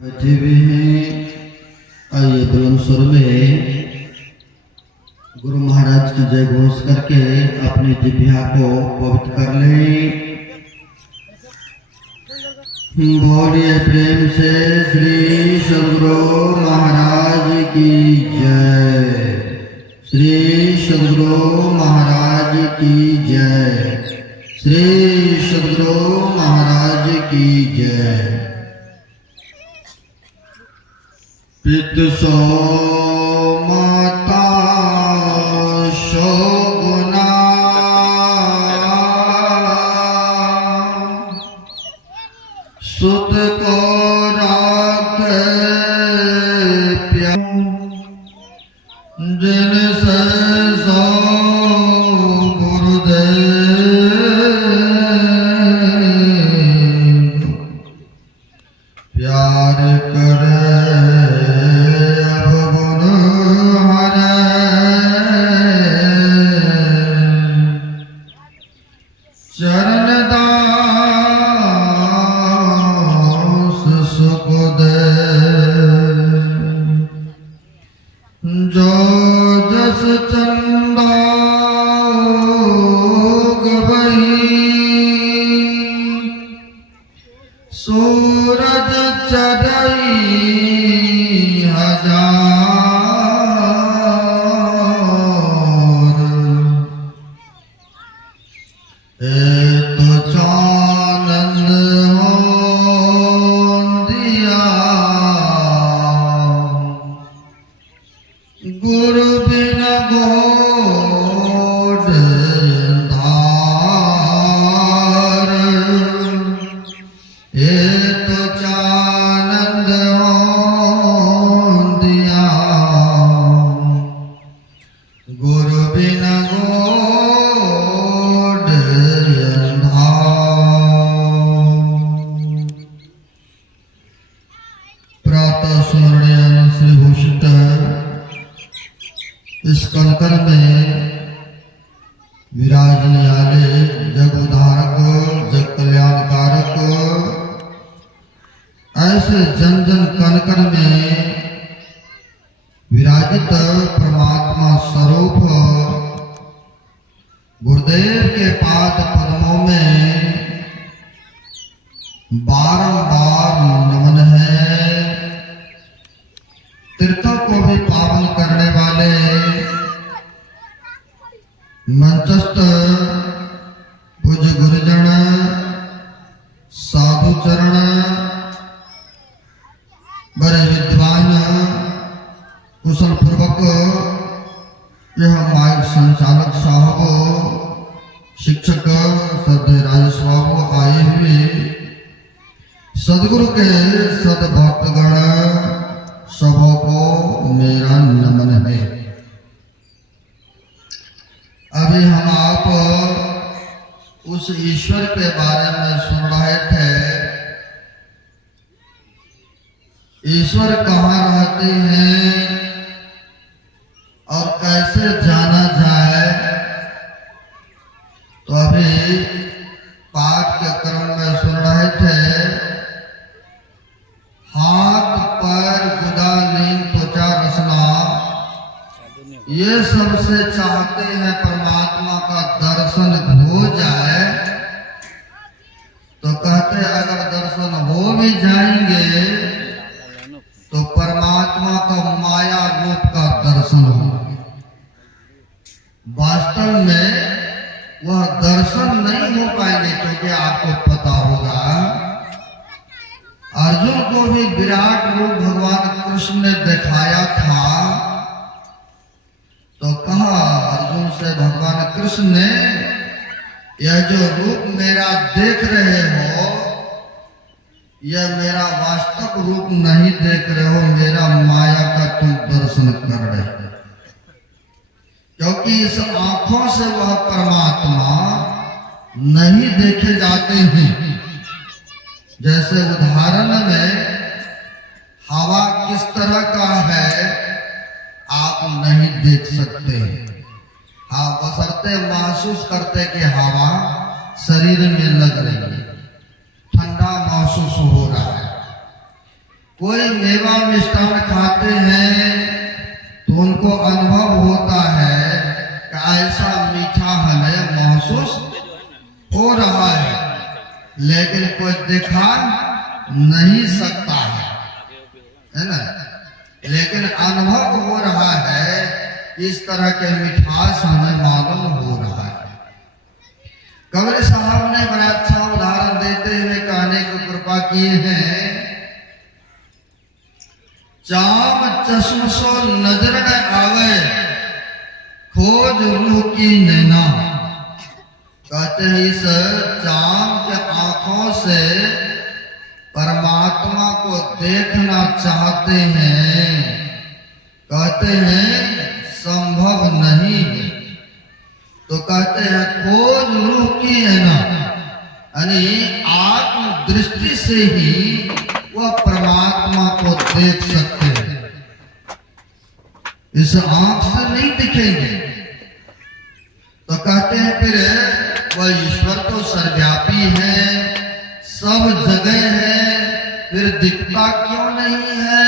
बैठे हुए हैं। आइए बुलंद स्वर में गुरु महाराज की जय घोष करके अपनी जिह्वा को पवित्र कर लें। बोलिए प्रेम से श्री सद्गुरु महाराज की जय। श्री सद्गुरु महाराज की जय। श्री सद्गुरु महाराज की जय। पित सो माता सो गुना सुत को राख प्यार जिन से सो गुरुदेव प्यार करे जो जस चंदा गवई सूरज चढ़ई हजार तो चानन हो दिया गुरु बिन गोड धार तो चानंद हो दिया गुरु बिन गोड धार। प्रातः स्मरणीय श्री भूषित इस कलकर में विराजने वाले जग उद्धारक जग कल्याणकारक ऐसे जन जन कनकर में विराजित परमात्मा स्वरूप गुरुदेव के पाद पद्मों में बारंबार नमन है। तीर्थों को भी पावन करने वाले मंचस्थ पूज्य गुरुजन साधु चरण बड़े विद्वान कुशल पूर्वक यह माइक संचालक साहब शिक्षक श्रद्धेय राजस्वाब आए हुए सदगुरु के सदभक्तगण सबों को मेरा नमन है। अभी हम आप उस ईश्वर के बारे में सुन रहे थे। ईश्वर कहाँ रहते हैं और कैसे जाना जाए, तो अभी पाठ के क्रम में सुन रहे थे। हाथ पैर गुदा लीन त्वचा रसना ये सबसे चाहते हैं परमात्मा का दर्शन हो जाए। तो कहते अगर दर्शन हो भी जाएंगे तो परमात्मा का माया रूप का दर्शन हो। वास्तव में वह दर्शन नहीं हो पाएंगे, क्योंकि आपको पता होगा अर्जुन को भी विराट रूप भगवान कृष्ण ने दिखाया था। तो कहा अर्जुन से भगवान कृष्ण ने, यह जो रूप मेरा देख रहे हो यह मेरा वास्तव रूप नहीं देख रहे हो, मेरा माया का तुम दर्शन कर रहे हो। क्योंकि इस आंखों से वह परमात्मा नहीं देखे जाते हैं। जैसे उदाहरण में हवा किस तरह का है आप नहीं देख सकते। हाँ, बशर्ते महसूस करते कि हवा शरीर में लग रही है, ठंडा महसूस हो रहा है। कोई मेवा मिष्ठान खाते हैं तो उनको अनुभव होता है कि ऐसा मीठा हमें महसूस हो रहा है, लेकिन कोई दिखा नहीं सकता है ना, लेकिन अनुभव हो रहा है। इस तरह के मिठास हमें मालूम हो रहा है। कबीर साहब ने बड़ा अच्छा उदाहरण देते हुए कहने की कृपा किए हैं। चाम चश्म सो नजर न आवे, खोज रूह की नैना। कहते हैं इस चाम के आंखों से परमात्मा को देखना चाहते हैं, कहते हैं संभव नहीं है। तो कहते हैं खोज रूह की है ना, यानी आत्म दृष्टि से ही वह परमात्मा को देख सकते हैं, इस आंख से नहीं दिखेंगे। तो कहते हैं फिर वह ईश्वर तो सर्वव्यापी है, सब जगह है, फिर दिखता क्यों नहीं है।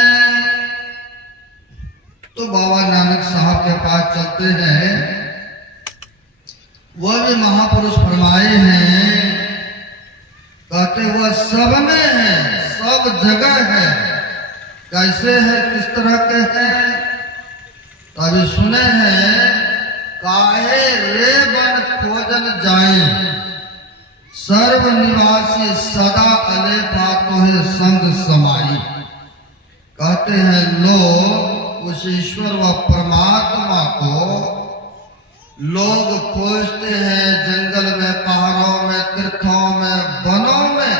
तो बाबा नानक साहब के पास चलते हैं, वह भी महापुरुष फरमाए हैं, कहते वह सब में है, सब जगह है। कैसे है, किस तरह के हैं, तभी सुने हैं। काहे रे बन खोजन जाए, सर्व निवासी सदा अले पातो है संग समाई। कहते हैं लोग उस ईश्वर व परमात्मा को लोग खोजते हैं, जंगल में, पहाड़ों में, तीर्थों में, वनों में,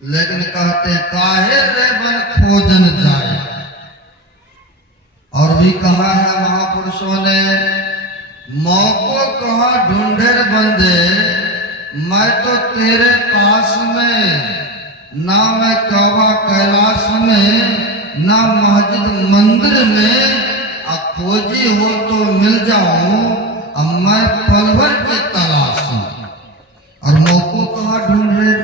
लेकिन कहते हैं काहे रे बन खोजन जाए। और भी कहा है महापुरुषों ने, मौको कहा ढूंढे बंदे, मैं तो तेरे पास में, ना मैं काबा कैलाश में, ना मस्जिद मंदिर में, खोजी हो तो मिल जाऊं, अब मैं पल भर की तलाश में। और मौको कहाँ ढूंढ रहे,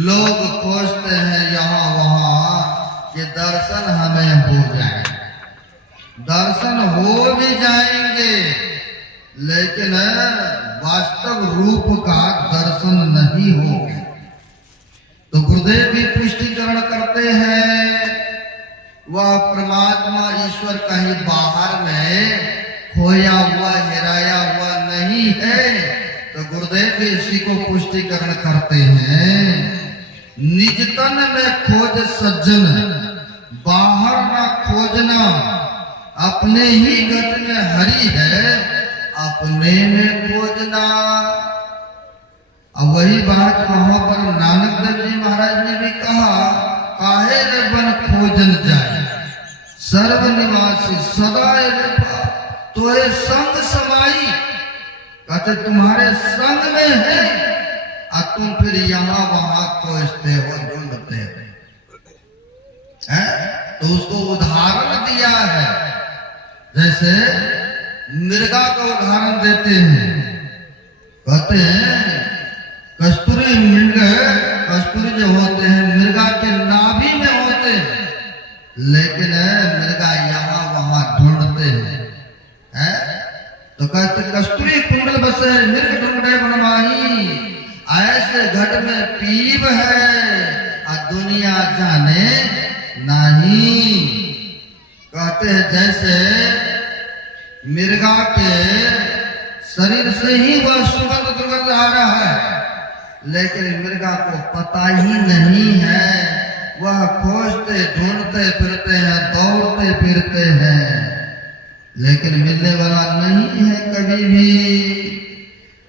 लोग खोजते हैं यहाँ वहां कि दर्शन हमें हो जाए। दर्शन हो भी जाएंगे, लेकिन वास्तव रूप का दर्शन नहीं होगा। तो गुरुदेव भी पुष्टिकरण करते हैं, वह परमात्मा ईश्वर कहीं बाहर में खोया हुआ, हेराया हुआ नहीं है। तो गुरुदेव भी इसी को पुष्टिकरण करते हैं। निजतन में खोज सज्जन, बाहर ना खोजना, अपने ही गत में हरि है, अपने में खोजना। अब वही बात वहां पर नानक देव जी महाराज ने भी कहा, काहे रे बन खोजन जाए, सर्व निवासी सदा तो ये संग समाई। कहते तुम्हारे संग में है, और तुम फिर यहाँ वहां खोजते हो, ढूंढते हो। तो उसको उदाहरण दिया है, जैसे मृगा का उदाहरण देते हैं। कहते हैं कस्तूरी मृग, कस्तूरी जो होते हैं मृगा के नाभि में होते हैं, लेकिन मृगा यहाँ वहां ढूंढते हैं। तो कहते कस्तूरी कुंडल बसे मृग ढूंढे बनवाही, ऐसे घट में पीब है, और दुनिया जाने नहीं। कहते हैं जैसे मृगा के शरीर से ही वह सुगंध दुर्गंध आ रहा है, लेकिन मृगा को पता ही नहीं है। वह खोजते ढूंढते फिरते हैं, दौड़ते फिरते हैं, लेकिन मिलने वाला नहीं है कभी भी।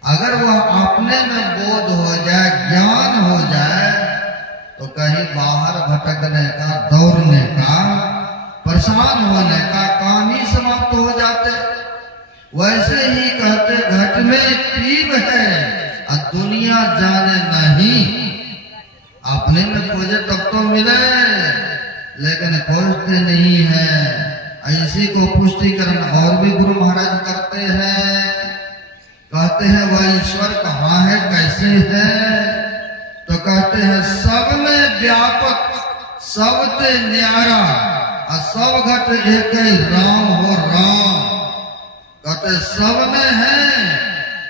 अगर वह अपने में बोध हो जाए, ज्ञान हो जाए, तो कहीं बाहर भटकने का, दौड़ने का, परेशान होने का काम ही समाप्त हो जाते। वैसे ही कहते घट में पीब है, और दुनिया जाने नहीं। अपने में खोजे तब तो मिले, लेकिन खोजते नहीं है। इसी को पुष्टिकरण और भी गुरु महाराज करते हैं। कहते हैं वह ईश्वर कहाँ है, कैसे है, तो कहते हैं सब में व्यापक सबते न्यारा और सब घट एक ही राम हो राम। कहते सब में है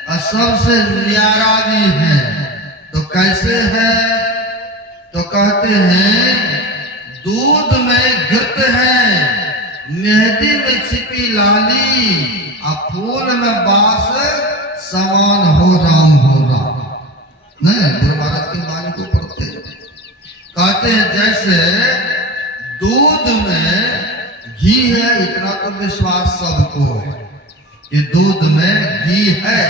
और सबसे न्यारा भी है। तो कैसे है? तो कहते हैं दूध में घृत है, मेहंदी में छिपी लाली, और फूल में बास समान हो राम नहीं गुरु महाराज की वाणी को पढ़ते कहते हैं जैसे दूध में घी है, इतना तो विश्वास सबको है कि दूध में घी है।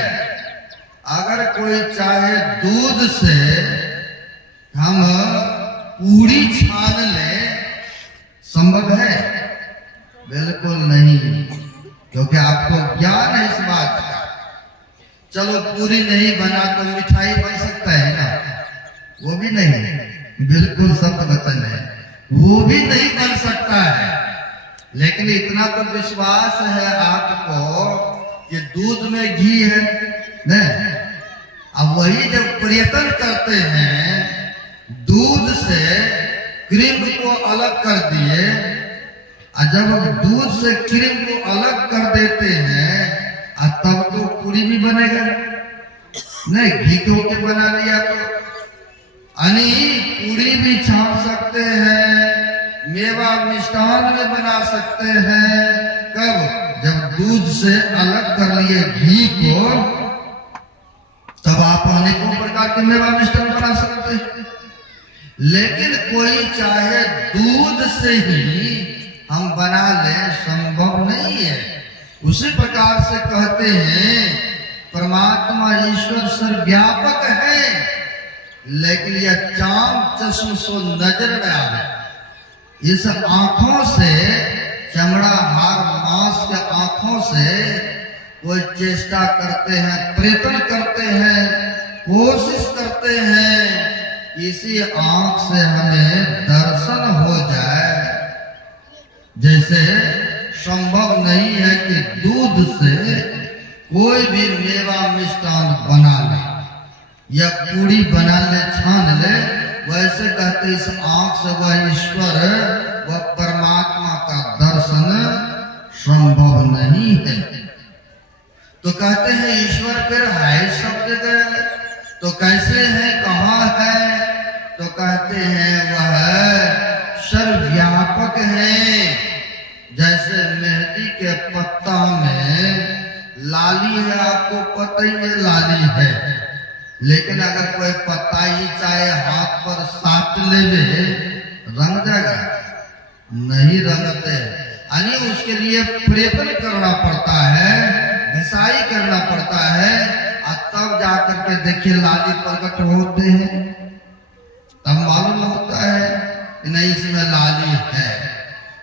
अगर कोई चाहे दूध से हम पूरी छान ले, संभव है? बिल्कुल नहीं, क्योंकि आपको ज्ञान है इस बात का। चलो पूरी नहीं बना तो मिठाई बन सकता है ना? वो भी नहीं, बिल्कुल सत्य वचन है, वो भी नहीं बन सकता है। लेकिन इतना तो विश्वास है आपको कि दूध में घी है नहीं? अब वही जब प्रयत्न करते हैं दूध से क्रीम को अलग कर दिए, और जब दूध से क्रीम को अलग कर देते हैं तब तो पूरी भी बनेगा नहीं, घी को के बना लिया तो पूरी भी छान सकते हैं, मेवा मिष्ठान में बना सकते हैं। कब? जब दूध से अलग कर लिए घी को, तब आप अनेकों प्रकार के मेवा मिष्ठान बना सकते हैं। लेकिन कोई चाहे दूध से ही हम बना ले, संभव नहीं है। उसी प्रकार से कहते हैं परमात्मा ईश्वर सर्वव्यापक है, लेकिन यह चांद चश्म सो नजर में आवे। इस आंखों से, चमड़ा हार मांस के आंखों से वो चेष्टा करते हैं, प्रयत्न करते हैं, कोशिश करते हैं, इसी आंख से हमें दर्शन हो जाए। जैसे संभव नहीं है कि दूध से कोई भी मेवा मिष्ठान बना ले या पूरी बना ले, छान ले, वैसे कहते इस आंख से वह ईश्वर, वह परमात्मा का दर्शन संभव नहीं है। तो कहते हैं ईश्वर फिर है सब जगह, तो कैसे है, कहाँ है? तो कहते हैं वह सर्वव्यापक है। जैसे मेहंदी के पत्ता में लाली है, आपको पता ही है लाली है, लेकिन अगर कोई पत्ता ही चाहे हाथ पर साट लेवे, रंग जाएगा? नहीं रंगते। यानी उसके लिए प्रयत्न करना पड़ता है, घिसाई करना पड़ता है, और तब जाकर के देखिए लाली प्रकट होते हैं, तब मालूम होता है कि नहीं इसमें लाली है।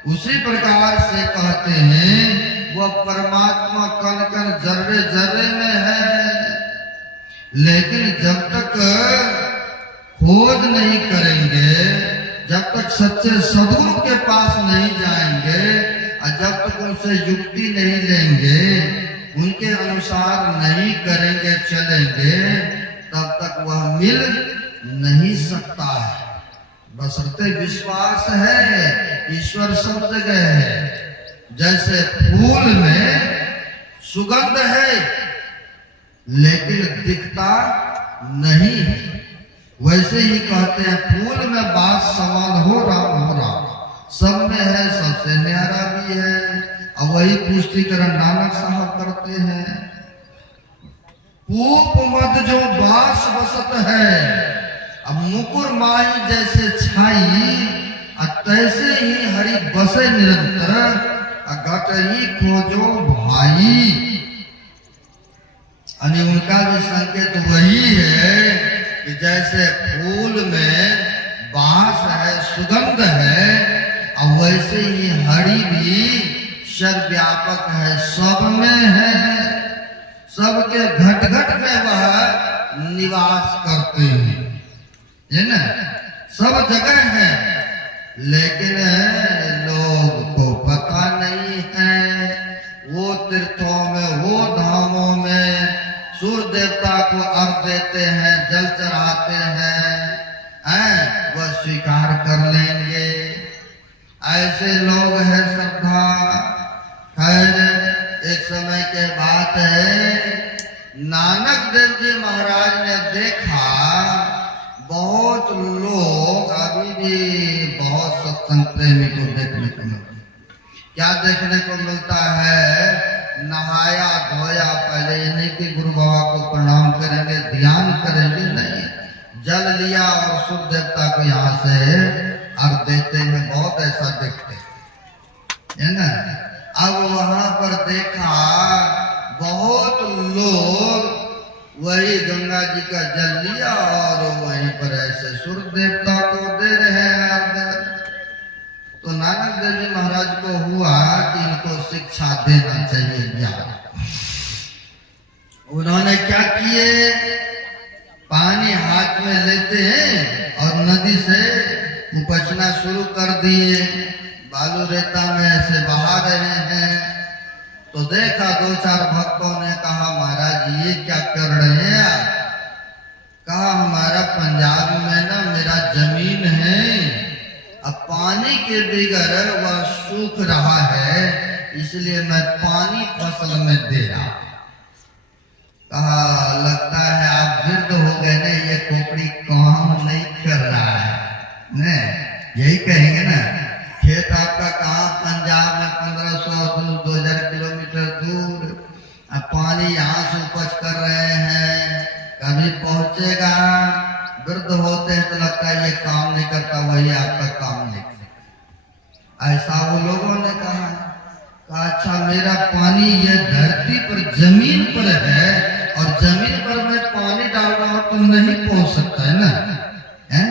उसी प्रकार से कहते हैं वह परमात्मा कण कण जर्रे जर्रे में है, लेकिन जब तक खोज नहीं करेंगे, जब तक सच्चे सद्गुरु के पास नहीं जाएंगे, और जब तक उनसे युक्ति नहीं लेंगे, उनके अनुसार नहीं करेंगे, चलेंगे, तब तक वह मिल नहीं सकता है। बशर्ते विश्वास है, ईश्वर सब जगह है। जैसे फूल में सुगंध है लेकिन दिखता नहीं है, वैसे ही कहते हैं फूल में बास समान हो राम सब में है, सबसे न्यारा भी है। और वही पुष्टिकरण नानक साहब करते हैं, पूप मध जो बास बसत है, अब मुकुर माही जैसे छाई, तैसे ही हरि बसे निरंतर, घट ही खोजो भाई। उनका भी संकेत वही है कि जैसे फूल में बास है, सुगंध है, और वैसे ही हरि भी सर्वव्यापक है, सब में है, सबके घट घट में वह निवास करते हैं, है ना? सब जगह है, लेकिन लोग को पता नहीं है। वो तीर्थों में, वो धामों में सूर्य देवता को अर्घ देते हैं, जल चढ़ाते हैं, वह स्वीकार कर लेंगे। ऐसे लोग हैं श्रद्धा। खैर एक समय के बात है, नानक देव जी महाराज ने देखा बहुत लोग अभी भी बहुत सत्संग प्रेमी को देखने को मिलता है। क्या देखने को मिलता है? नहाया धोया, पहले ये नहीं कि गुरु बाबा को प्रणाम करेंगे, ध्यान करेंगे, नहीं, जल लिया और सूर्य देवता को यहाँ से अर्घ देते हैं। बहुत ऐसा देखते है ना। अब वहां पर देखा बहुत लोग वही गंगा जी का जल लिया और वहीं पर ऐसे सूर्य देवता को दे रहे हैं अर्घ। तो नानक देव जी महाराज को हुआ कि इनको शिक्षा देना चाहिए ज्ञान। उन्होंने क्या किए, पानी हाथ में लेते हैं और नदी से उपचना शुरू कर दिए। बालू रेता में ऐसे बहा रहे हैं। तो देखा दो चार भक्तों ने कहा, महाराज ये क्या कर रहे हैं आप? कहा, हमारा पंजाब में ना मेरा जमीन है, अब पानी के बगैर वह सूख रहा है, इसलिए मैं पानी फसल में दे रहा। कहा, लगता है आप वृद्ध हो गए ना, ये खोपड़ी काम नहीं कर रहा है ने, यही कहेंगे ना। खेत आपका कहाँ पंजाब में 1500-2000 किलोमीटर दूर, अब पानी यहाँ से उपज कर रहे हैं, कभी पहुंचेगा। वृद्ध होते हैं तो लगता है ये काम नहीं करता, वही आपका काम नहीं करता। ऐसा वो लोगों ने कहा। अच्छा, मेरा पानी ये धरती पर जमीन पर है और जमीन पर मैं पानी डाल रहा हूं तो नहीं पहुंच सकता है ना, है?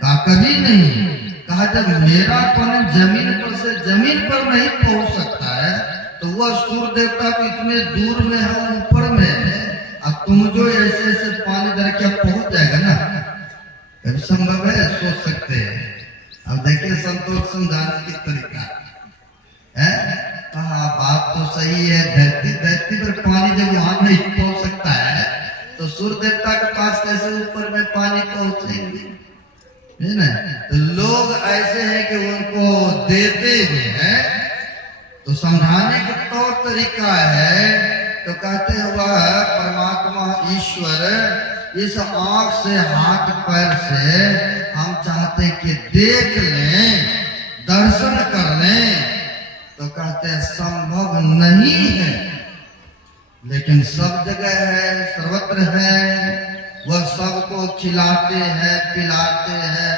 कहा कभी नहीं। कहा, जब मेरा पानी जमीन पर से जमीन पर नहीं पहुंच सकता है तो वह सूर्य देवता तो इतने दूर में है, ऊपर में है। अब तुम जो ऐसे ऐसे पानी दर क्या पहुंच जाएगा ना, कभी संभव है? सोच सकते हैं। अब देखिए संतोष समझाने किस तरीका है। कहा, बात तो सही है, धरती पर पानी जब वहां नहीं पहुंच सकता है तो सूर्य देवता के पास कैसे ऊपर में पानी पहुंचेंगे, है ना। तो लोग ऐसे हैं कि उनको देते भी हैं। तो समझाने का तौर तरीका है, तो कहते हैं वह परमात्मा ईश्वर इस आंख से हाथ पैर से हम चाहते कि देख लें, दर्शन कर लें, तो कहते हैं संभव नहीं है, लेकिन सब जगह है, सर्वत्र है। वह सबको खिलाते हैं, पिलाते हैं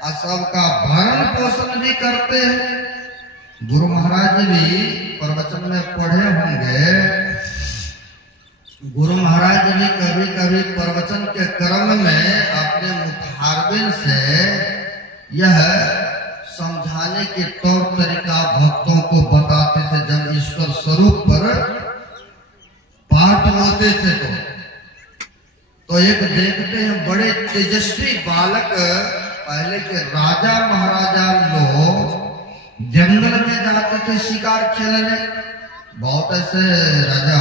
और सबका भरण पोषण भी करते हैं। गुरु महाराज जी भी प्रवचन में पढ़े होंगे, गुरु महाराज जी भी कभी कभी प्रवचन के क्रम में अपने मुखारबिन से यह समझाने के तौर तरीका भक्तों को बताते थे। जब ईश्वर स्वरूप पर पाठ होते थे तो एक देखते हैं बड़े तेजस्वी बालक, पहले के राजा महाराजा लोग जंगल में जाते थे शिकार खेलने। बहुत ऐसे राजा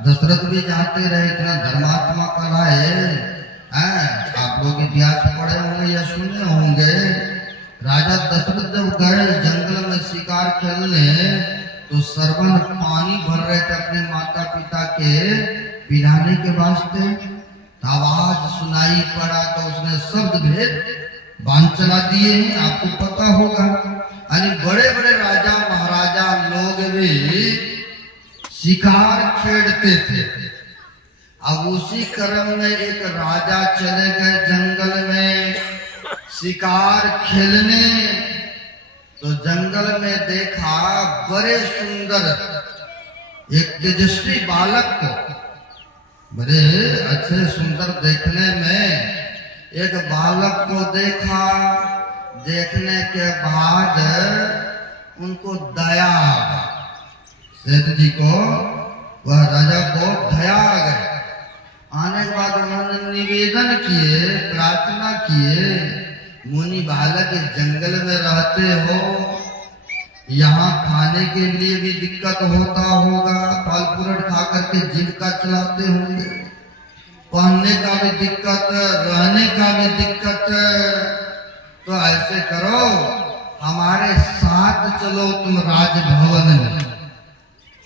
दशरथ भी जाते रहे, इतना धर्मात्मा कहलाए। आप लोग इतिहास पढ़े होंगे या सुने होंगे। राजा दशरथ जब गए जंगल में शिकार खेलने तो सरवन पानी भर रहे थे अपने माता पिता के पिलाने के वास्ते। आवाज सुनाई पड़ा तो उसने शब्द भेद बांध चला दिए, आपको पता होगा। यानी बड़े बड़े राजा महाराजा लोग भी शिकार खेलते थे। अब उसी क्रम में एक राजा चले गए जंगल में शिकार खेलने। तो जंगल में देखा बड़े सुंदर एक तेजस्वी बालक को, बड़े अच्छे सुंदर देखने में एक बालक को देखा। देखने के बाद उनको दया आ गई, सेठ जी को, वह राजा को दया आ गई। आने के बाद उन्होंने निवेदन किए, प्रार्थना किए, मुनि बालक इस जंगल में रहते हो, यहाँ खाने के लिए भी दिक्कत होता होगा, फल फ्रूट खा करके जीविका चलाते होंगे, पहनने का भी दिक्कत, रहने का भी दिक्कत। तो ऐसे करो हमारे साथ चलो तुम राजभवन में,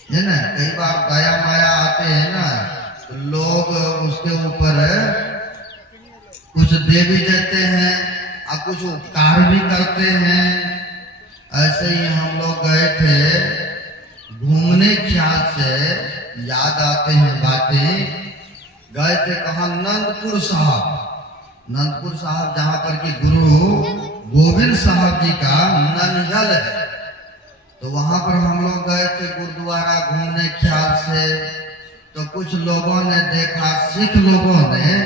है ना। कई बार दया माया आते हैं ना, तो लोग उसके ऊपर कुछ दे भी देते हैं और कुछ उपकार भी करते हैं। ऐसे ही हम लोग गए थे घूमने, ख्याल से याद आते हैं बातें। गए थे कहाँ, नंदपुर साहब। नंदपुर साहब जहाँ पर कि गुरु गोविंद साहब जी का ननिहल है, तो वहां पर हम लोग गए थे गुरुद्वारा घूमने ख्याल से। तो कुछ लोगों ने देखा, सिख लोगों ने,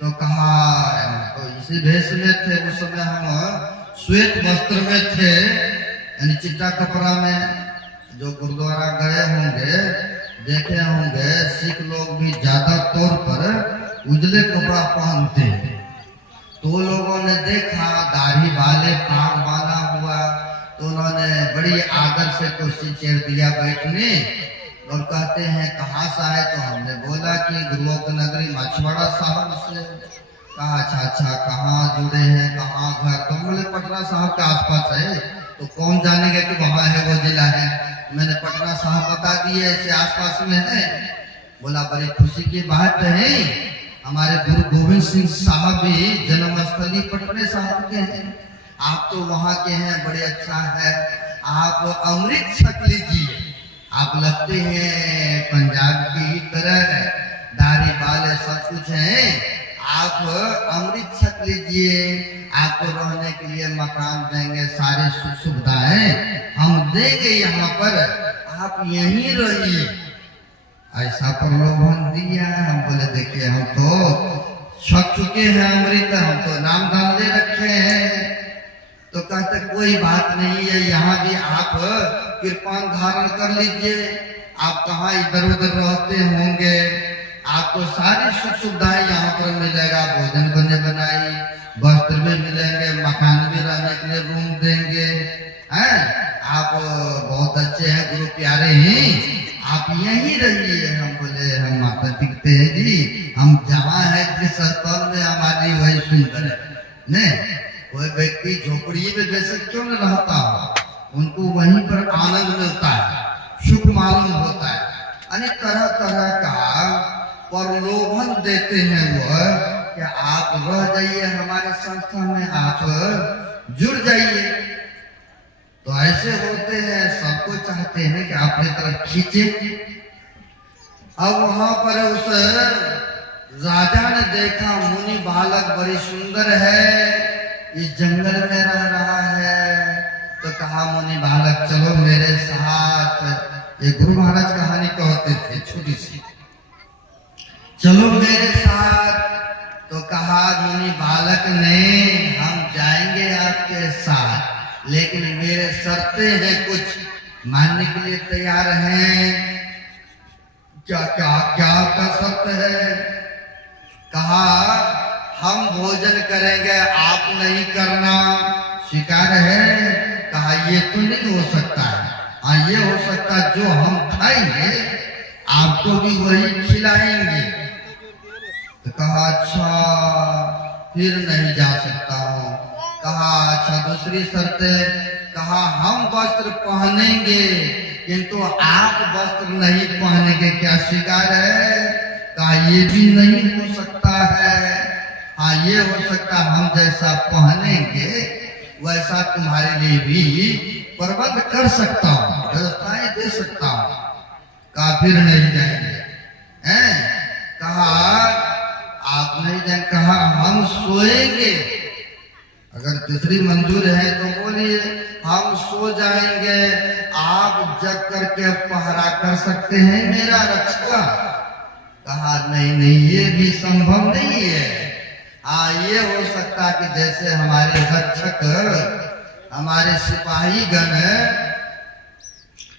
तो कहा, तो इसी भेष में थे उस समय, हम श्वेत वस्त्र में थे, यानी चिट्टा कपड़ा में। जो गुरुद्वारा गए होंगे, देखे होंगे, सिख लोग भी ज्यादा तौर पर उजले कपड़ा पहनते हैं। तो लोगों ने देखा दाढ़ी वाले, पाग बांधा हुआ, तो उन्होंने बड़ी आदर से कुर्सी चेयर दिया बैठने, और कहते हैं कहाँ से आए। तो हमने बोला कि गुरुओं की नगरी मछवाड़ा साहब से। कहा अच्छा अच्छा, कहाँ जुड़े हैं, कहाँ घर। तो बोले पटना साहब के आसपास है। तो कौन जानेगा कि वहाँ है, वो जिला है। मैंने पटना साहब बता दिए, ऐसे आसपास में है। बोला बड़ी खुशी की बात है, हमारे गुरु गोविंद सिंह साहब भी जन्मस्थली पटने साहब के हैं, आप तो वहाँ के हैं, बड़े अच्छा है। आप अमृत छक लीजिए, आप लगते हैं पंजाब की तरह, दाढ़ी बाल सब कुछ है। आप अमृत छक लीजिए, आपको रहने के लिए मकान देंगे, सारे सुख सुविधाएं हम देंगे यहाँ पर, आप यहीं रहिए। ऐसा प्रलोभन दिया। हम बोले देखिए हम तो छक चुके हैं अमृत, हम तो नाम दान ले रखे हैं। तो कहते कोई बात नहीं है, यहाँ भी आप कृपान धारण कर लीजिए। आप कहाँ इधर उधर रहते होंगे, आपको सारी सुख सुविधाएं यहाँ पर मिलेगा। भोजन बने बनाई, वस्त्र भी मिलेंगे, मकान भी रहने के लिए रूम देंगे, हैं। आप बहुत अच्छे हैं, गुरु प्यारे हैं, आप यहीं रहिए। हम बोले हम माता दिखते हैं जी, हम जहाँ है जिस स्थल में हमारी वही सुंदर है ने। कोई व्यक्ति झोपड़ी में जैसे क्यों न रहता हो, उनको वहीं पर आनंद मिलता है, सुख मालूम होता है। अनेक तरह तरह का प्रलोभन देते हैं वो, कि आप रह जाइए हमारे संस्था में, आप जुड़ जाइए। तो ऐसे होते हैं, सबको चाहते हैं कि अपनी तरफ खींचे। अब वहां पर उस राजा ने देखा मुनि बालक बड़ी सुंदर है, इस जंगल में रह रहा है। तो कहा मुनि बालक चलो मेरे साथ। ये गुरु महाराज कहानी कहते थे छोटी सी, चलो मेरे साथ। तो कहा मुनि बालक ने, हम जाएंगे आपके साथ, लेकिन मेरे शर्तें हैं कुछ, मानने के लिए तैयार हैं। क्या क्या क्या का शर्त है? कहा हम भोजन करेंगे, आप नहीं करना, स्वीकार है? कहा ये तो नहीं हो सकता है। हाँ ये हो सकता है, जो हम खाएंगे आपको भी वही खिलाएंगे। तो कहा अच्छा फिर नहीं जा सकता हूँ। कहा अच्छा दूसरी शर्त है? कहा हम वस्त्र पहनेंगे, किंतु आप वस्त्र नहीं पहनेंगे, क्या स्वीकार है? कहा ये भी नहीं हो सकता है। हाँ ये हो सकता, हम जैसा पहनेंगे वैसा तुम्हारे लिए भी प्रबंध कर सकता हूँ, व्यवस्थाएं दे सकता हूँ। कहा फिर नहीं जाएंगे हैं? कहा आप नहीं जाएंगे? कहा हम सोएंगे। अगर तीसरी मंजूर है तो बोलिए, हम सो जाएंगे, आप जग करके पहरा कर सकते हैं मेरा रक्षा। कहा नहीं नहीं ये भी संभव नहीं है। हाँ ये हो सकता कि जैसे हमारे रक्षक, हमारे सिपाही गण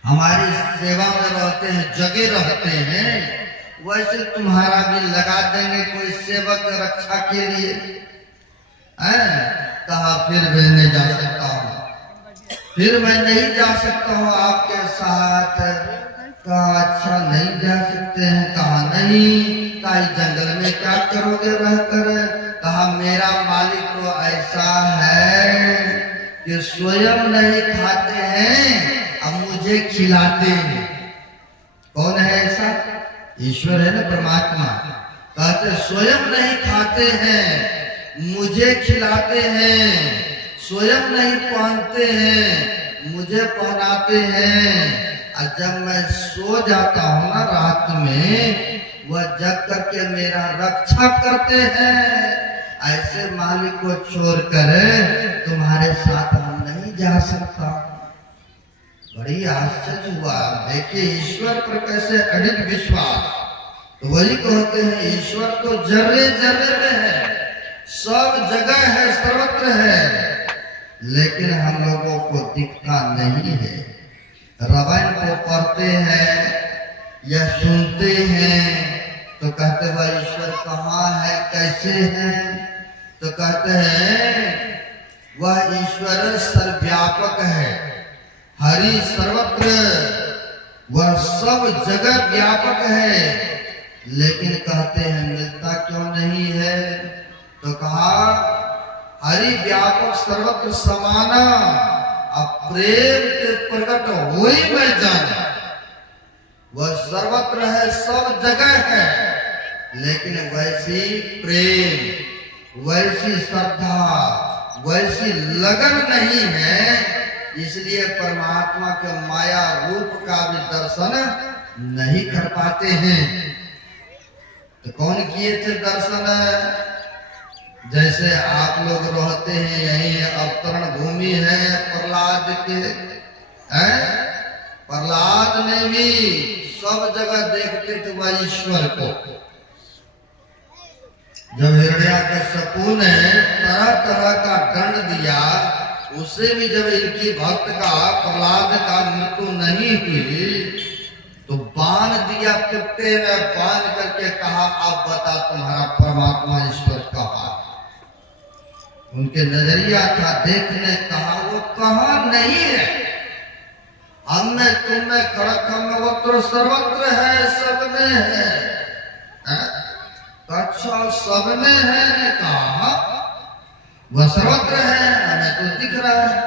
हमारी सेवा में रहते हैं, जगे रहते हैं, वैसे तुम्हारा भी लगा देंगे कोई सेवक रक्षा के लिए। कहा फिर मैं नहीं जा सकता हूँ, फिर मैं नहीं जा सकता हूँ आपके साथ। कहा अच्छा नहीं जा सकते हैं? कहा नहीं। कहा जंगल में क्या करोगे रहकर? कहा मेरा मालिक तो ऐसा है कि स्वयं नहीं खाते हैं अब मुझे खिलाते हैं। कौन है ऐसा? ईश्वर है ना, परमात्मा। कहते स्वयं नहीं खाते हैं मुझे खिलाते हैं, स्वयं नहीं पहनते हैं मुझे पहनाते हैं। और जब मैं सो जाता हूँ ना रात में, वह जग करके मेरा रक्षा करते हैं। ऐसे मालिक को छोड़कर तुम्हारे साथ हम नहीं जा सकता। बड़ी आश्चर्य हुआ। देखिए ईश्वर पर कैसे अडिग विश्वास। तो वही कहते हैं ईश्वर तो जर्रे जर्रे में है, सब जगह है, सर्वत्र है, लेकिन हम लोगों को दिखता नहीं है। रामायण को पढ़ते हैं या सुनते हैं तो कहते वह ईश्वर कहाँ है, कैसे है? तो कहते हैं वह ईश्वर सर्वव्यापक है, हरि सर्वत्र, वह सब जगह व्यापक है। लेकिन कहते हैं मिलता क्यों नहीं है? तो कहा हरि व्यापक सर्वत्र समाना, अब प्रेम के प्रकट हो ही मैं जाना। वह सर्वत्र है, सब जगह है, लेकिन वैसी प्रेम, वैसी श्रद्धा, वैसी लगन नहीं है। इसलिए परमात्मा के माया रूप का भी दर्शन नहीं कर पाते हैं। तो कौन किए थे दर्शन? जैसे आप लोग रहते हैं यही अवतरण भूमि है प्रहलाद के, हैं? प्रहलाद ने भी सब जगह देखते थे वह ईश्वर को। जब हिरण्याकश्यपु ने तरह तरह का दंड दिया, उससे भी जब इनकी भक्त का, प्रहलाद का मृत्यु नहीं हुई, तो बांध दिया, कुत्ते में बांध करके कहा अब बता तुम्हारा परमात्मा ईश्वर कहाँ है? उनके नजरिया था देखने, कहा वो कहाँ नहीं है, हम में तुम में खड़क हम में, वो तो सर्वत्र है, सब में है। अच्छा सब में है, कहा वह सर्वत्र है, हमें तो दिख रहा है।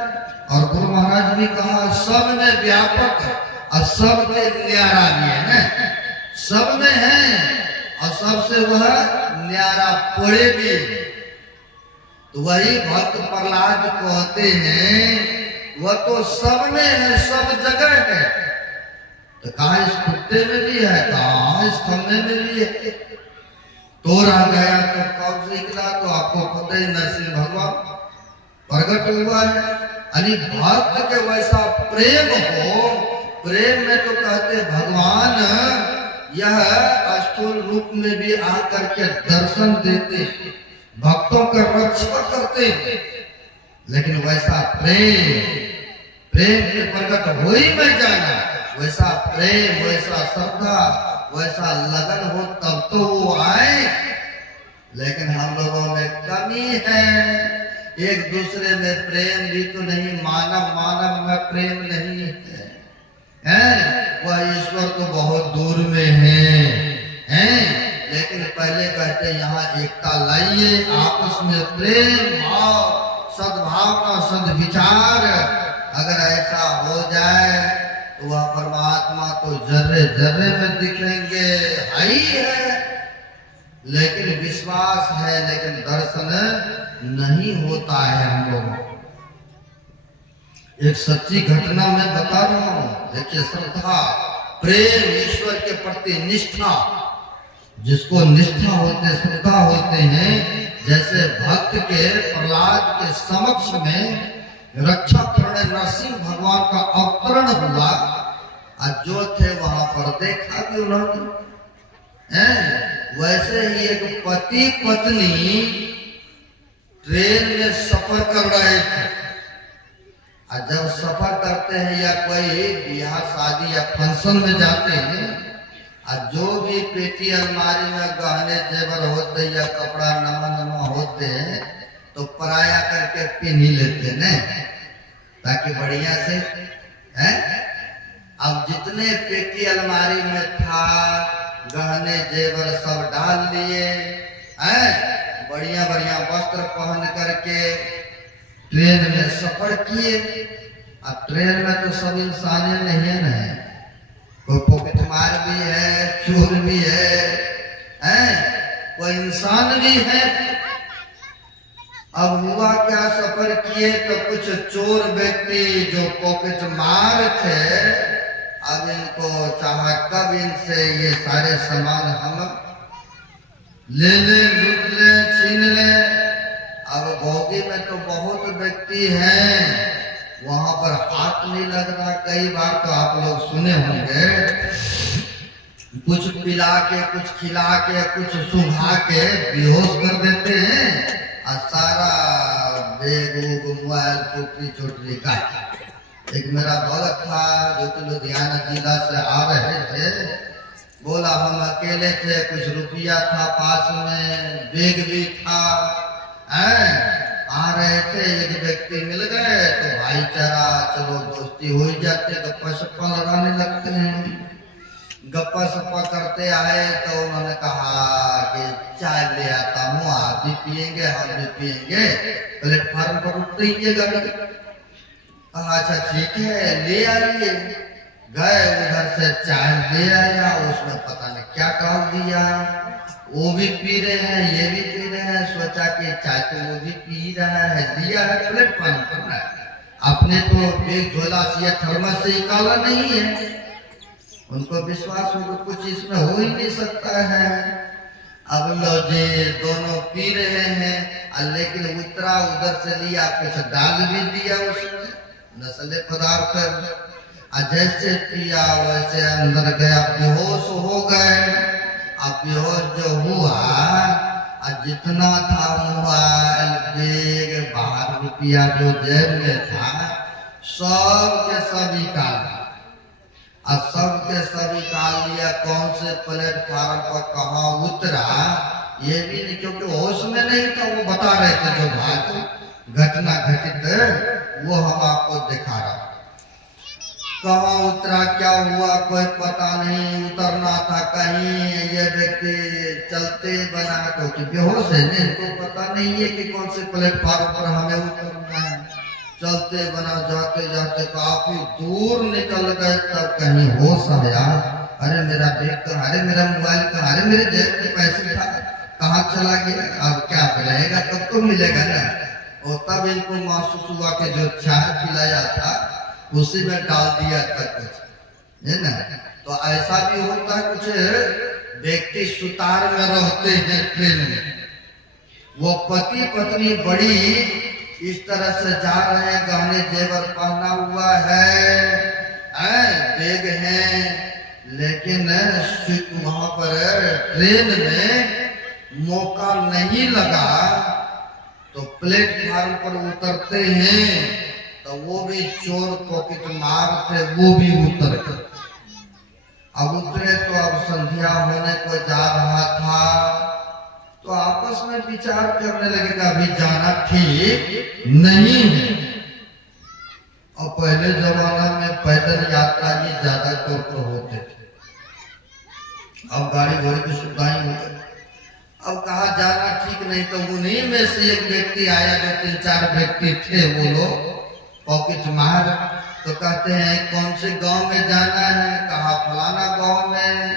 और गुरु महाराज भी कहा सब में व्यापक और सबके न्यारा भी है ना, सब में है और सबसे वह न्यारा पड़े भी। तो वही भक्त प्रहलाद कहते हैं वह तो सब में है, सब जगह है। तो कहा इस कुत्ते में भी है, कहा इस खम्भे में भी है। तोड़ा गया तो कब से निकला? तो आपको पता ही, नरसिंह भगवान प्रकट हुआ है। यानी भक्त के वैसा प्रेम हो, प्रेम में तो कहते भगवान यह स्थूल रूप में भी आकर के दर्शन देते, भक्तों का रक्षा करते। लेकिन वैसा प्रेम, प्रेम के प्रकट हो ही मैं जाना, वैसा प्रेम, वैसा श्रद्धा, वैसा लगन हो तब तो वो आए। लेकिन हम लोगों में कमी है, एक दूसरे में प्रेम भी तो नहीं, मानव मानव में प्रेम नहीं है, हैं? वह ईश्वर तो बहुत दूर में है, हैं? लेकिन पहले कहते यहाँ एकता लाइए, आपस में प्रेम भाव, सद्भावना, सद्विचार, अगर ऐसा हो जाए तो वह परमात्मा तो जर्रे जर्रे में दिखेंगे, आई है। लेकिन विश्वास है, लेकिन दर्शन नहीं होता है हम लोगों को। एक सच्ची घटना मैं बता रहा हूं। देखिए श्रद्धा, प्रेम, ईश्वर के प्रति निष्ठा, जिसको निष्ठा होते, श्रद्धा होते हैं, जैसे भक्त के प्रहलाद के समक्ष में रक्षा करने नरसिंह भगवान का अवतरण हुआ, और जो थे वहां पर देखा भी उन्होंने, वैसे ही एक पति पत्नी ट्रेन में सफर कर रहे थे। और जब सफर करते हैं या कोई ब्याह शादी या फंक्शन में जाते हैं, और जो भी पेटी अलमारी में गहने जेवर होते या कपड़ा नमा नमा होते हैं तो पराया करके पहन ही लेते हैं ताकि बढ़िया से, हैं? अब जितने पेटी अलमारी में था गहने जेवर सब डाल लिए, हैं? बढ़िया बढ़िया वस्त्र पहन करके ट्रेन में सफर किए। अब ट्रेन में तो सब इंसान नहीं है ना, कोई पॉकेटमार भी है, चोर भी है, कोई इंसान भी है। अब हुआ क्या, सफर किए तो कुछ चोर व्यक्ति जो पॉकेट मार थे, अब इनको चाहा कब इनसे ये सारे सामान हम ले ले, लूट ले, छीन ले। अब भोगी में तो बहुत व्यक्ति हैं, वहां पर हाथ नहीं लग रहा। कई बार तो आप लोग सुने होंगे, कुछ पिला के, कुछ खिला के, कुछ सुंघा के बेहोश कर देते हैं और सारा बैग मोबाइल टोकरी चोटरी का। एक मेरा भगत था जो कि लुधियाना जिला से आ रहे थे, बोला हम अकेले थे, कुछ रुपया था पास में, बैग भी था, आ रहे थे, एक व्यक्ति मिल गए तो भाईचारा, चलो दोस्ती हो ही जाते, गप्पा सप्पा लगाने लगते हैं। गप्पा सप्पा करते आए तो उन्होंने कहा कि चाय ले आता हूँ, आप भी पियेंगे, हम भी पियेंगे, प्लेटफार्म पर उठते ही ये गाड़ी। कहा अच्छा ठीक है, ले आइए। गए उधर से चाय ले आया, उसमें पता नहीं क्या डाल दिया, वो भी पी रहे हैं, ये भी पी रहे हैं। सोचा कि चाय तो वो भी पी रहा है, दिया है प्लेटफार्म पर। अपने तो एक झोला से थर्मस से निकाला नहीं है, उनको विश्वास हो कुछ इसमें हो ही नहीं सकता है। अब लो जी दोनों पी रहे हैं, लेकिन उतरा उधर से लिया, कुछ डाल भी दिया उसमें नस्ले पदार्थ। जैसे पिया वैसे अंदर गया, बेहोश हो गए। अब बेहोश जो हुआ, जितना था मोबाइल, बैग, बाहर रुपया जो जेब में था, सब के सब निकाल लिया। सब के सब निकाल लिया। कौन से प्लेटफार्म पर कहाँ उतरा ये भी नहीं, क्योंकि होश में नहीं था। वो बता रहे थे जो बात घटना घटित, वो हम आपको दिखा रहा। कहाँ उतरा, क्या हुआ, कोई पता नहीं। उतरना था कहीं, ये व्यक्ति चलते बना, क्योंकि बेहोश है, इनको पता नहीं है कि कौन से प्लेटफार्म पर हमें उतरना है। चलते बना, जाते जाते काफी दूर निकल गए, तब कहीं होश आया, अरे मेरा बैग कहाँ, अरे मेरा मोबाइल कहाँ, अरे मेरे जेब में पैसे था, कहाँ चला गया। अब क्या रहेगा, तब तो मिलेगा ना। और तब इनको महसूस हुआ कि जो चाय पिलाया था उसी में डाल दिया था कुछ, है ना। तो ऐसा भी होता है, कुछ व्यक्ति सुतार में रहते हैं ट्रेन में, वो पति पत्नी बड़ी इस तरह से जा रहे हैं, गहने जेवर पहना हुआ है, बैग है, लेकिन वहां पर ट्रेन में मौका नहीं लगा तो प्लेटफार्म पर उतरते हैं। तो वो भी चोर पॉकेट मार थे, वो भी उतर गए। अब उतरे तो अब संध्या होने को जा रहा था, तो आपस में विचार करने लगे कि अभी जाना ठीक नहीं है। और पहले जमाना में पैदल यात्रा ही ज्यादा तौर पर होते थे, अब गाड़ी घोड़े की सुविधाएं हो गई। अब कहा जाना ठीक नहीं, तो उन्हीं में से एक व्यक्ति आया, जो 3-4 व्यक्ति थे, वो लोग पॉकेट मार। तो कहते हैं कौन से गांव में जाना है, कहा फलाना गांव में,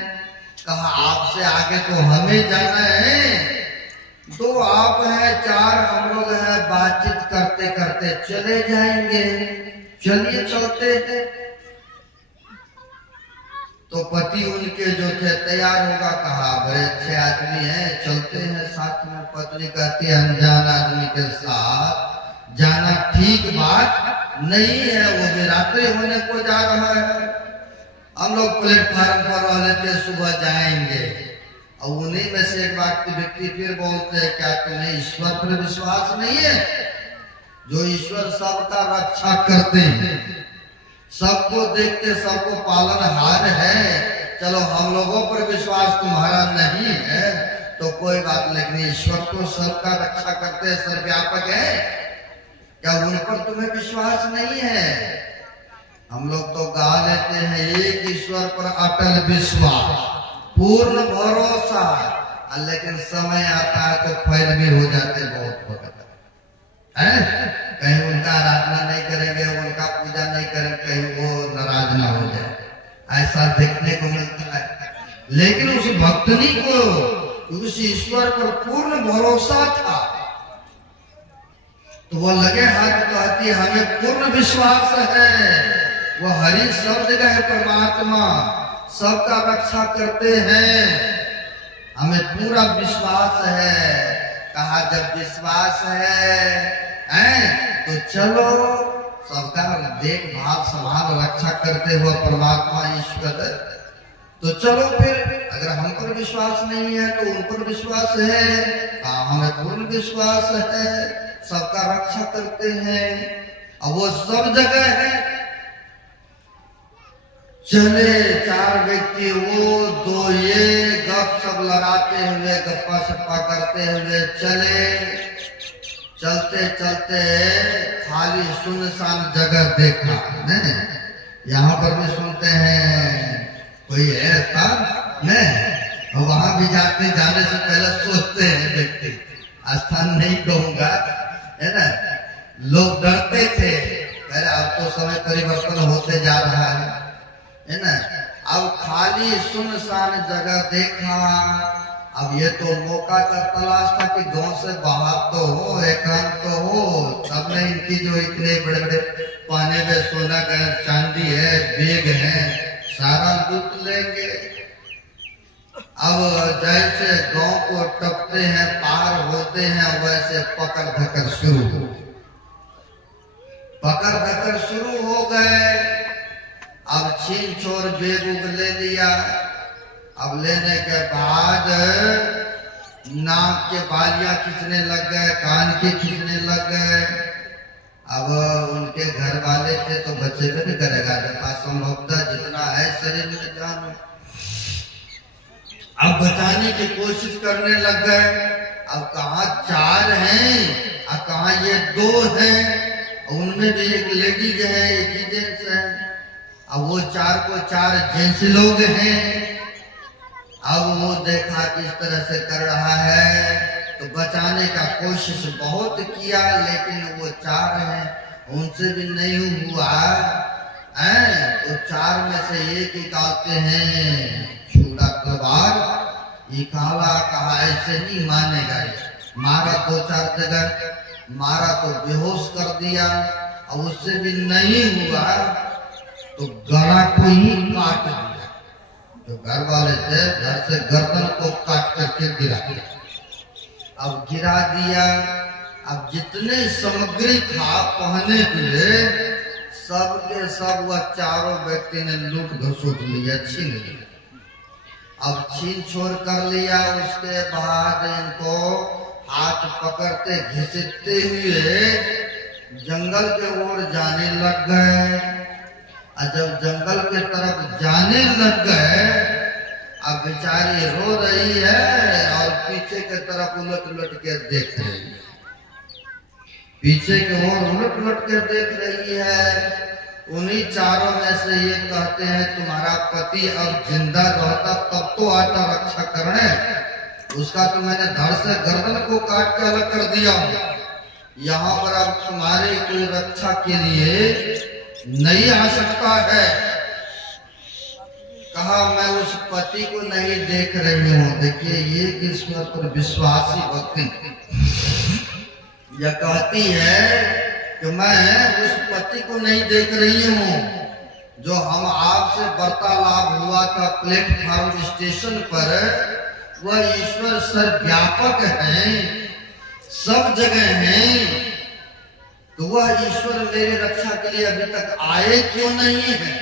कहा आपसे आगे तो हमें जाना है, 2 आप हैं, 4 हम लोग हैं, बातचीत करते करते चले जाएंगे, चलिए चलते हैं। तो पति उनके जो थे तैयार होगा, कहा बड़े अच्छे आदमी हैं, चलते हैं साथ में। पत्नी कहती है अनजान आदमी के साथ जाना ठीक बात नहीं है, वो भी रात्रि होने को जा रहा है, हम लोग प्लेटफार्म पर रह लेते, सुबह जाएंगे। और उन्हीं में से एक व्यक्ति फिर बोलते हैं, क्या तुम्हें ईश्वर पर विश्वास नहीं है, जो ईश्वर सबका रक्षा करते हैं, सबको देखते, सबको पालनहार है, चलो हम लोगों पर विश्वास तुम्हारा नहीं है तो कोई बात, लेकिन ईश्वर तो सबका रक्षा करते हैं, सर्वव्यापक है, क्या उन पर तुम्हें विश्वास नहीं है। हम लोग तो गा लेते हैं, एक ईश्वर पर अटल विश्वास, पूर्ण भरोसा, लेकिन समय आता है तो फैल भी हो जाते बहुत वक्त है। कहीं उनका आराधना नहीं करेंगे, उनका पूजा नहीं करेंगे, कहीं वो नाराज ना हो जाए, ऐसा देखने को मिलता है। लेकिन उस भक्तनी को उस ईश्वर पर पूर्ण भरोसा था, तो वो लगे हाथ कहती हमें पूर्ण विश्वास है, वो हरि सब जगह है, परमात्मा सबका रक्षा करते हैं, हमें पूरा विश्वास है। कहा जब विश्वास है तो चलो सबका देखभाल संभाल रक्षा करते हुए परमात्मा ईश्वर, तो चलो फिर अगर हम पर विश्वास नहीं है तो उन पर विश्वास है। कहा हमें पूर्ण विश्वास है, सबका रक्षा करते हैं, अब वो सब जगह है। चले चार व्यक्ति, वो दो ये गप सब लड़ाते हुए गप्पा सप्पा करते हुए चले। चलते चलते खाली सुनसान जगह देखा, नहीं यहाँ पर भी सुनते हैं कोई है स्थान नहीं, और वहां भी जाने से पहले सोचते हैं व्यक्ति, स्थान नहीं कहूंगा, है ना, लोग डरते थे, अरे अब तो समय परिवर्तन होते जा रहा है ना। अब खाली सुनसान जगह देखा, अब ये तो मौका का तलाश था कि गांव से बाहर तो हो, एकांत तो हो, तब में इनकी जो इतने बड़े बड़े पाने में सोना का चांदी है, बेग है, सारा लूट लेंगे। अब जैसे गांव को टपते हैं, पार होते हैं, वैसे पकड़ धक्कर शुरू हो गए। अब छीन छोर बेग उग ले लिया। अब लेने के बाद नाक के बालियां खींचने लग गए, कान के खींचने लग गए। अब उनके घर वाले थे तो बच्चे भी नहीं करेगा, जब असंभवता जितना है शरीर में जान, अब बचाने की कोशिश करने लग गए। अब कहाँ चार हैं और कहाँ ये दो हैं, उनमें भी एक लेडीज है, एक ही जेंट्स है। अब वो चार को चार जेंट्स लोग हैं। अब वो देखा किस तरह से कर रहा है, तो बचाने का कोशिश बहुत किया, लेकिन वो चार हैं, उनसे भी नहीं हुआ है। तो चार में से एक निकालते हैं छुरा तलवार, निकाला, कहा ऐसे नहीं मानेगा, मारा दो चार जगह, मारा तो बेहोश कर दिया। अब उससे भी नहीं हुआ तो गला को ही काट दिया। जो घर वाले थे, घर से गर्दन को काट करके गिरा दिया। अब गिरा दिया, अब जितने सामग्री था पहने हुए, सब के सब वह चारों व्यक्ति ने लूट घसोट लिया, छीन लिया। अब छीन छोड़ कर लिया। उसके बाद इनको हाथ पकड़ते घसीटते हुए जंगल के ओर जाने लग गए। और जब जंगल के तरफ जाने लग गए, अब बेचारी रो रही है और पीछे के तरफ उलट उलट के देख रही है, पीछे की ओर उलट उलट के देख रही है। उन्हीं चारों में से ये कहते हैं तुम्हारा पति अब जिंदा रहता तब तो आता रक्षा करने, उसका तो मैंने धड़ से गर्दन को काट के अलग कर दिया। यहाँ पर अब तुम्हारे कोई रक्षा के लिए नहीं आ सकता है। कहा मैं उस पति को नहीं देख रही हूँ। देखिए ये ईश्वर पर विश्वासी भक्ति यह कहती है कि मैं उस पति को नहीं देख रही हूँ जो हम आपसे वार्तालाप हुआ था प्लेटफॉर्म स्टेशन पर, वह ईश्वर सर्वव्यापक है, सब जगह हैं, तो वह ईश्वर मेरे रक्षा के लिए अभी तक आए क्यों नहीं है?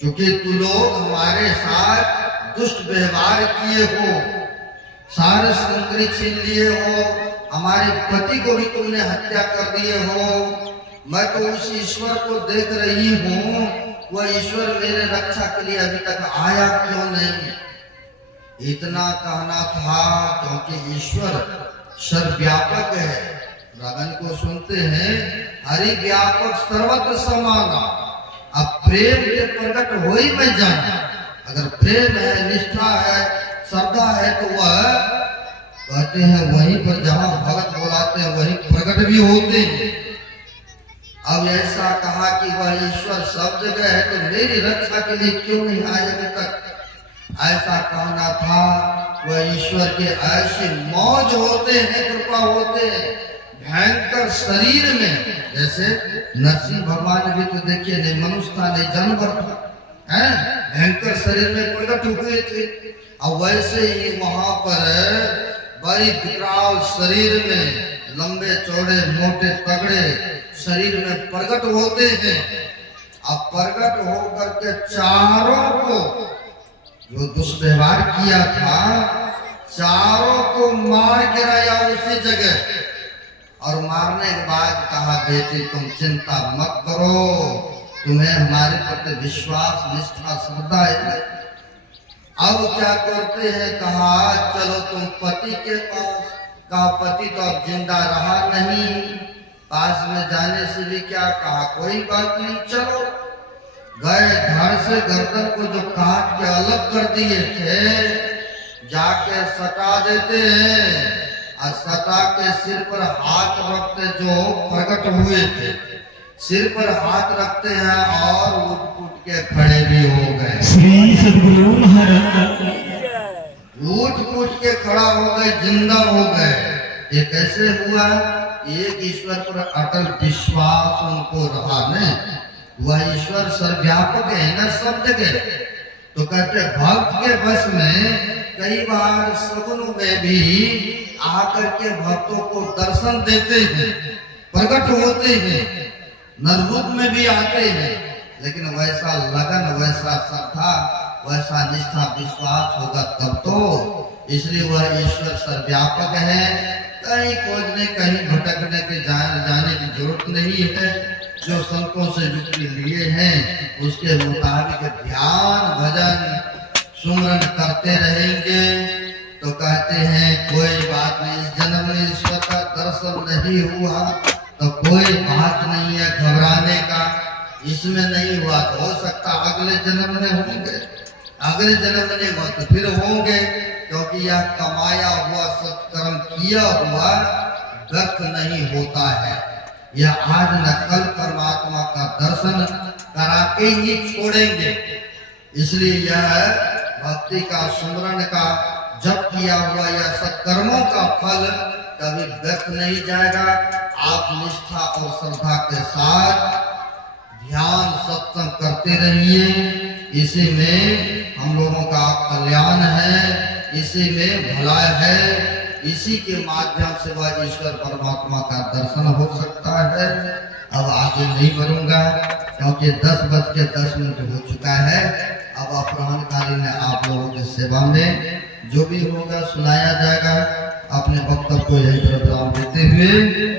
क्योंकि तू लोग हमारे साथ दुष्ट व्यवहार किए हो, सारे सामग्री छीन लिए हो, हमारे पति को भी तुमने हत्या कर दिए हो। मैं तो उस ईश्वर को देख रही हूँ, वह ईश्वर मेरे रक्षा के लिए अभी तक आया क्यों नहीं? इतना कहना था क्योंकि ईश्वर सर्वव्यापक है। रावण को सुनते हैं हरि व्यापक सर्वत्र समाना। अब प्रेम के प्रकट हो ही में जाना, अगर प्रेम है, निष्ठा है, श्रद्धा है, तो वह कहते हैं वहीं पर जहां भगत बुलाते हैं वहीं प्रकट भी होते हैं। अब ऐसा कहा कि वह ईश्वर सब जगह है तो मेरी रक्षा के लिए क्यों नहीं आए अभी तक, ऐसा कहना था। वह ईश्वर के ऐसे मौज होते हैं, कृपा होते हैं भयंकर शरीर में। जैसे नरसिंह भगवान भी तो देखिए नहीं मनुष्य था नहीं जानवर था, है भयंकर शरीर में प्रकट हुए थे। अब वैसे ही वहां पर बड़ी विकराल शरीर में लंबे चौड़े मोटे तगड़े शरीर में प्रकट होते हैं। अब प्रकट होकर के चारों को जो दुष्व्यवहार किया था चारों को मार गिराया उसी जगह। और मारने के बाद कहा बेटी तुम चिंता मत करो, तुम्हें हमारे प्रति विश्वास निष्ठा श्रद्धा है। अब क्या करते हैं, कहा चलो तुम पति के पास। कहा पति तो अब जिंदा रहा नहीं, पास में जाने से भी क्या, कहा कोई बात नहीं चलो। गए घर से गर्दन को जो काट के अलग कर दिए थे जाके सटा देते हैं और सटा के सिर पर हाथ रखते जो प्रकट हुए थे सिर पर हाथ रखते हैं और उठ उठ के खड़े भी हो गए। श्री सद्गुरु महाराज उठ उठ के खड़ा हो गए, जिंदा हो गए। ये कैसे हुआ? एक ईश्वर पर अटल विश्वास उनको रहा नहीं। वह ईश्वर सर्वव्यापक है ना सब जगह। तो कहते भक्त के बस में कई बार सगुन में भी आकर के भक्तों को दर्शन देते हैं, प्रकट होते हैं, नररूप में भी आते हैं। लेकिन वैसा लगन वैसा श्रद्धा वैसा निष्ठा विश्वास होगा तब तो। इसलिए वह ईश्वर सर्वव्यापक है, कहीं खोजने कहीं भटकने के जाने की जरूरत नहीं है। जो संतों से युक्ति लिए हैं उसके मुताबिक ध्यान भजन सुमरन करते रहेंगे तो कहते हैं कोई बात नहीं। इस जन्म में ईश्वर का दर्शन नहीं हुआ तो कोई बात नहीं है घबराने का। इसमें नहीं हुआ तो हो सकता अगले जन्म में होंगे, अगले जन्म में नहीं हुआ तो फिर होंगे, क्योंकि यह कमाया हुआ सत्कर्म किया हुआ व्यर्थ नहीं होता है। यह आज न कल परमात्मा का दर्शन करा के ही छोड़ेंगे। इसलिए यह भक्ति का सुमरन का जप किया हुआ यह सत्कर्मों का फल कभी व्यर्थ नहीं जाएगा। आप निष्ठा और श्रद्धा के साथ ध्यान सत्संग करते रहिए, इसी में हम लोगों का कल्याण है, इसी में भला है। इसी के माध्यम से वह ईश्वर परमात्मा का दर्शन हो सकता है। अब आगे नहीं बढ़ूंगा क्योंकि 10:10 हो चुका है। अब अपराह्नकालीन आप लोगों की सेवा में जो भी होगा सुनाया जाएगा। अपने वक्तव्य को यही पर विराम देते हुए